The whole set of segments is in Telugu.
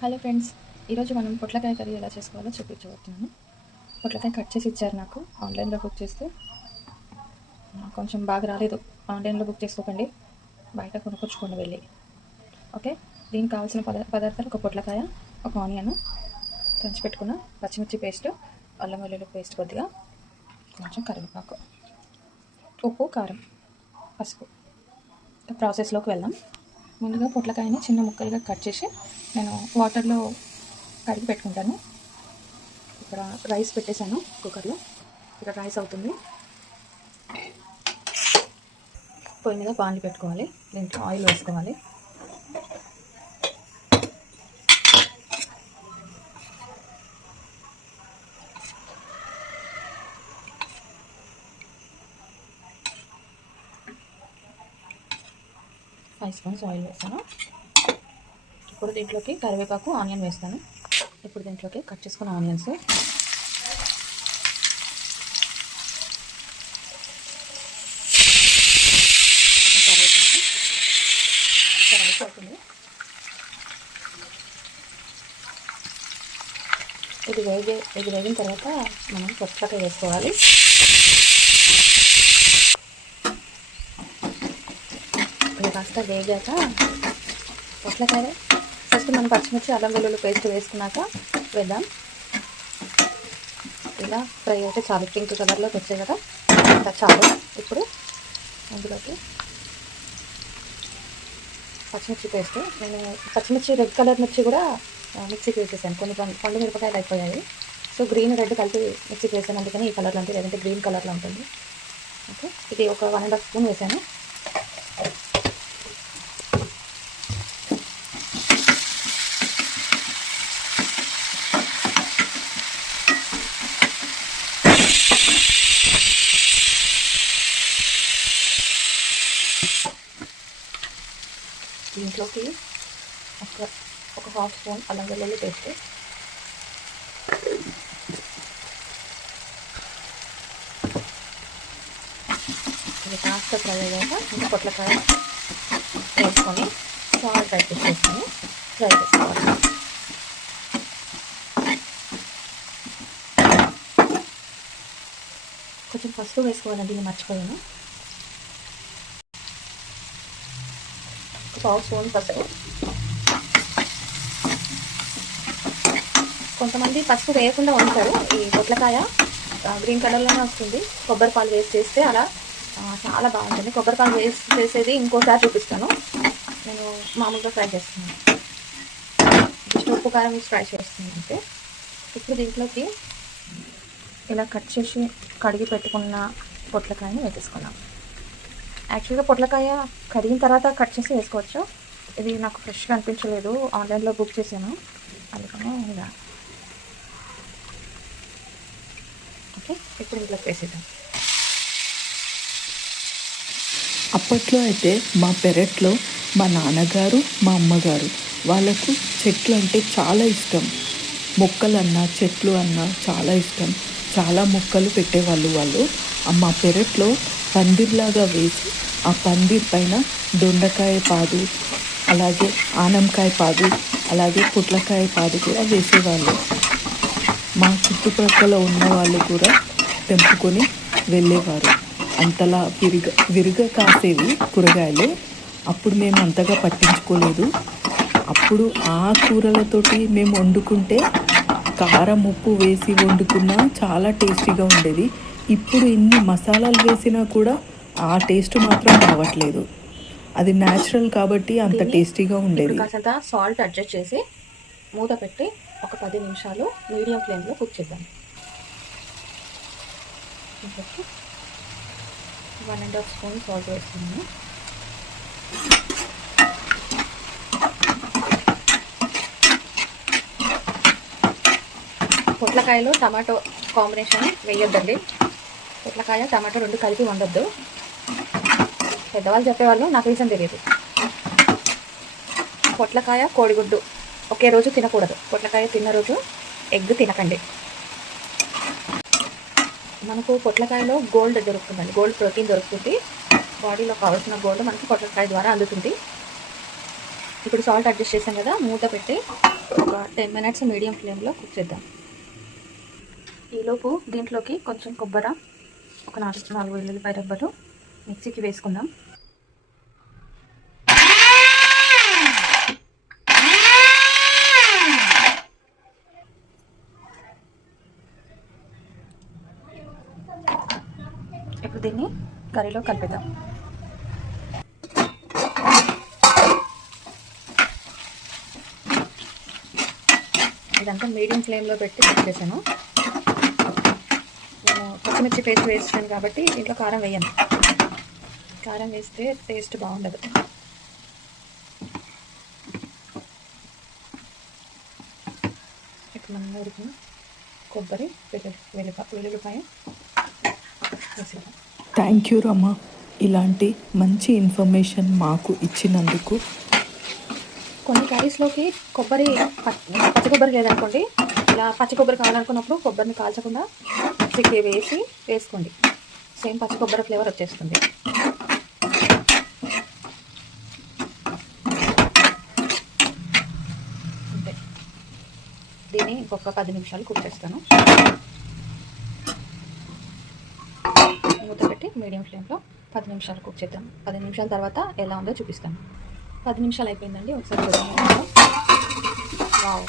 హలో ఫ్రెండ్స్, ఈరోజు మనం పొట్లకాయ కర్రీ ఎలా చేసుకోవాలో చూపించబోతున్నాను. పొట్లకాయ కట్ చేసి ఇచ్చారు నాకు ఆన్లైన్లో బుక్ చేస్తే. కొంచెం బాగా రాలేదు. ఆన్లైన్లో బుక్ చేసుకోకండి, బయట కొనుక్కొచ్చుకోండి వెళ్ళి. ఓకే, దీనికి కావాల్సిన పదార్థాలు: ఒక పొట్లకాయ, ఒక ఆనియన్, దంచి పెట్టుకున్న పచ్చిమిర్చి పేస్ట్, అల్లం వెల్లుల్లి పేస్ట్ కొద్దిగా, కొంచెం కరివేపాకు, ఉప్పు, కారం, పసుపు. ప్రాసెస్లోకి వెళ్దాం. ముందుగా పొట్లకాయని చిన్న ముక్కలుగా కట్ చేసి నేను వాటర్లో కడిగి పెట్టుకుంటాను. ఇక్కడ రైస్ పెట్టేశాను కుక్కర్లో. ఇక్కడ రైస్ అవుతుంది. పొయ్యి మీద బాండి పెట్టుకోవాలి. దీంట్లో ఆయిల్ వేసుకోవాలి. ఫైవ్ స్పూన్స్ ఆయిల్ వేస్తాను. ఇప్పుడు దీంట్లోకి కరివేపాకు, ఆనియన్ వేస్తాను. ఇప్పుడు దీంట్లోకి కట్ చేసుకున్న ఆనియన్స్, కరివేపాకు, రైస్ అవుతుంది. ఇది వేగిన తర్వాత మనం పొట్లకాయ వేసుకోవాలి. ఇది కాస్త వేగాక పొట్లకాయ ఫస్ట్ మనం పచ్చిమిర్చి, అల్లం వెల్లుల్లి పేస్ట్ వేసుకున్నాక వేద్దాం. ఇలా ఫ్రై అయితే చాలు. పింక్ కలర్లో వచ్చాయి కదా, ఇంకా చాలు. ఇప్పుడు అందులోకి పచ్చిమిర్చి పేస్ట్. నేను పచ్చిమిర్చి రెడ్ కలర్ మిర్చి కూడా మిక్సీకి వేసేసాను. కొన్ని పండు మిరపకాయలు అయిపోయాయి, సో గ్రీన్ రెడ్ కలిపి మిక్సీకి వేసాను. అందుకని ఈ కలర్లో ఉంటుంది, లేదంటే గ్రీన్ కలర్లో ఉంటుంది. ఓకే, ఇది ఒక 1.5 స్పూన్ వేసాను. దీంట్లోకి ఒక హాఫ్ స్పూన్ అల్లం వెల్లుల్లి పేస్ట్, ఇది కాస్త ఫ్రై అయ్యాక ఇంకా పొట్లకాయ వేసుకొని సాల్ట్ అడ్జస్ట్ చేసుకొని ఫ్రై చేసుకోవాలి. కొంచెం పసుపు వేసుకోవాలండి, ఇది మర్చిపోయాను. ఒక పావు స్పూన్ పసుపు. కొంతమంది పసుపు వేయకుండా ఉంటారు. ఈ పొట్లకాయ గ్రీన్ కలర్లోనే వస్తుంది. కొబ్బరి పాలు వేసి చేస్తే అలా చాలా బాగుంటుంది. కొబ్బరి పాలు వేసి చేసేది ఇంకోసారి చూపిస్తాను. నేను మామూలుగా ఫ్రై చేస్తున్నాను, జస్ట్ ఉప్పు కారం వేసి ఫ్రై చేస్తున్నాను అంతే. ఇప్పుడు దీంట్లోకి ఇలా కట్ చేసి కడిగి పెట్టుకున్న పొట్లకాయని వేసేసుకున్నాం. యాక్చువల్గా పొట్లకాయ కడిగిన తర్వాత కట్ చేసి వేసుకోవచ్చు. ఇది నాకు ఫ్రెష్గా అనిపించలేదు, ఆన్లైన్లో బుక్ చేశాను, అందుకనే ఇలా. ఓకే, ఇప్పుడు ఇంట్లో వేసేద్దాం. అప్పట్లో అయితే మా పెరట్లో మా నాన్నగారు, మా అమ్మగారు వాళ్ళకు చెట్లు అంటే చాలా ఇష్టం. మొక్కలన్నా చెట్లు అన్నా చాలా ఇష్టం. చాలా మొక్కలు పెట్టేవాళ్ళు వాళ్ళు. మా పెరట్లో పందిర్లాగా వేసి ఆ పందిర్ పైన దొండకాయ పాదు, అలాగే ఆనంకాయ పాదు, అలాగే పొట్లకాయ పాదు కూడా వేసేవాళ్ళు. మా చుట్టుప్రక్కల ఉన్న వాళ్ళు కూడా తెంపుకొని వెళ్ళేవారు. అంతలా విరిగ కాసేవి కూరగాయలు. అప్పుడు మేము అంతగా పట్టించుకోలేదు. అప్పుడు ఆ కూరలతోటి మేము వండుకుంటే కారం, ఉప్పు వేసి వండుకున్నా చాలా టేస్టీగా ఉండేది. ఇప్పుడు ఎన్ని మసాలాలు వేసినా కూడా ఆ టేస్ట్ మాత్రం రావట్లేదు. అది న్యాచురల్ కాబట్టి అంత టేస్టీగా ఉండేది. కాస్తంత సాల్ట్ అడ్జస్ట్ చేసి మూత పెట్టి ఒక 10 నిమిషాలు మీడియం ఫ్లేమ్లో కుక్ చేద్దాం. 1.5 స్పూన్ సాల్ట్ వేస్తున్నాను. పొట్లకాయలో టమాటో కాంబినేషన్ వేయొద్దండి. పొట్లకాయ టమాటో రెండు కలిపి వండొద్దు. పెద్దవాళ్ళు చెప్పేవాళ్ళు, నాకు రీజన్ తెలియదు. పొట్లకాయ, కోడిగుడ్డు ఒకే రోజు తినకూడదు. పొట్లకాయ తిన్న రోజు ఎగ్ తినకండి. మనకు పొట్లకాయలో గోల్డ్ దొరుకుతుందండి, గోల్డ్ ప్రోటీన్ దొరుకుతుంది. బాడీలో కావాల్సిన గోల్డ్ మనకి పొట్లకాయ ద్వారా అందుతుంది. ఇప్పుడు సాల్ట్ అడ్జస్ట్ చేసాం కదా, మూత పెట్టి ఒక 10 మినిట్స్ మీడియం ఫ్లేమ్లో కుక్ చేద్దాం. ఈలోపు దీంట్లోకి కొంచెం కొబ్బరి, ఒక 4 వెల్లుల్లిపాయ రెబ్బలు మిక్సీకి వేసుకుందాం. ఇప్పుడు దీన్ని కర్రీలో కలిపేద్దాం. ఇదంతా మీడియం ఫ్లేమ్లో పెట్టి కుక్ చేశాను. నేను పచ్చిమిర్చి పేస్ట్ వేస్తాను కాబట్టి దీంట్లో కారం వేయను. కారం వేస్తే టేస్ట్ బాగుండదు. ఇప్పుడు మనం ఉడికిన కొబ్బరి, వెల్లుల్లిపాయ వేసేద్దాం. థ్యాంక్ యూ రమ, ఇలాంటి మంచి ఇన్ఫర్మేషన్ మాకు ఇచ్చినందుకు. కొన్ని కర్రీస్లోకి పచ్చి కొబ్బరి లేదనుకోండి, ఇలా పచ్చి కొబ్బరి కావాలనుకున్నప్పుడు కొబ్బరిని కాల్చకుండా మిక్సీకి వేసుకోండి. సేమ్ పచ్చి కొబ్బరి ఫ్లేవర్ వచ్చేస్తుంది. అంతే. దీన్ని ఇంకొక 10 నిమిషాలు కుక్ చేస్తాను. మూత పెట్టి మీడియం ఫ్లేమ్లో 10 నిమిషాలు కుక్ చేద్దాం. 10 నిమిషాల తర్వాత ఎలా ఉందో చూపిస్తాను. 10 నిమిషాలు అయిపోయిందండి. ఒకసారి చూద్దాం. వావ్,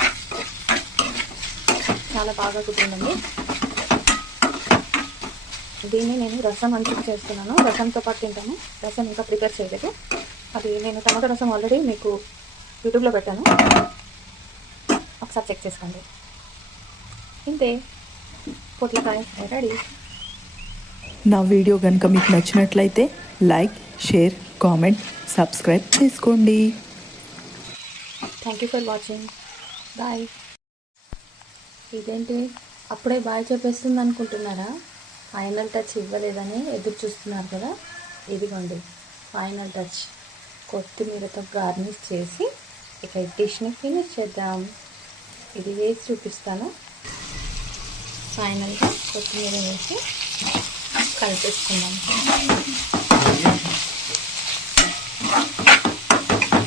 చాలా బాగా కుదిరిందండి. దీన్ని నేను రసం అంచుకు చేస్తున్నాను. రసంతో పాటు తింటాను. రసం ఇంకా ప్రిపేర్ చేయలేదు. అది నేను టమాటో రసం ఆల్రెడీ మీకు యూట్యూబ్లో పెట్టాను, ఒకసారి చెక్ చేసుకోండి. ఇంతే, పొట్లకాయ రెడీ. నా వీడియో కనుక మీకు నచ్చినట్లయితే లైక్, షేర్, కామెంట్, సబ్స్క్రైబ్ చేసుకోండి. Thank you for watching. Bye. ఇదేంటి అప్పుడే బాయ్ చెప్పేస్తుంది అనుకుంటున్నారా? ఫైనల్ టచ్ ఇవ్వలేదని ఎదురు చూస్తున్నారు కదా. ఇదిగోండి ఫైనల్ టచ్. కొత్తిమీరతో గార్నిష్ చేసి ఇక ఈ డిష్ని ఫినిష్ చేద్దాం. ఇది వేసి చూపిస్తాను. ఫైనల్గా కొత్తిమీర వేసి కలిపేసుకుందాం.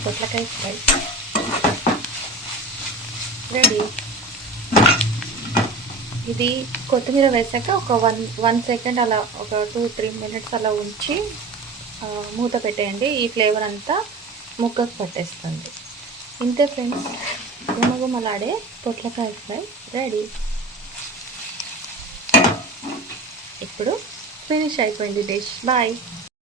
పొట్లకాయ ఫ్రై రెడీ. ఇది కొత్తిమీర వేసాక ఒక 1 సెకండ్ అలా, ఒక 2-3 మినిట్స్ అలా ఉంచి మూత పెట్టేయండి. ఈ ఫ్లేవర్ అంతా ముక్కకు పట్టేస్తుంది. ఇంతే ఫ్రెండ్స్, గుమగుమలాడే పొట్లకాయ ఫ్రై రెడీ. ఇప్పుడు ఫినిష్ అయిపోయింది డిష్. బాయ్.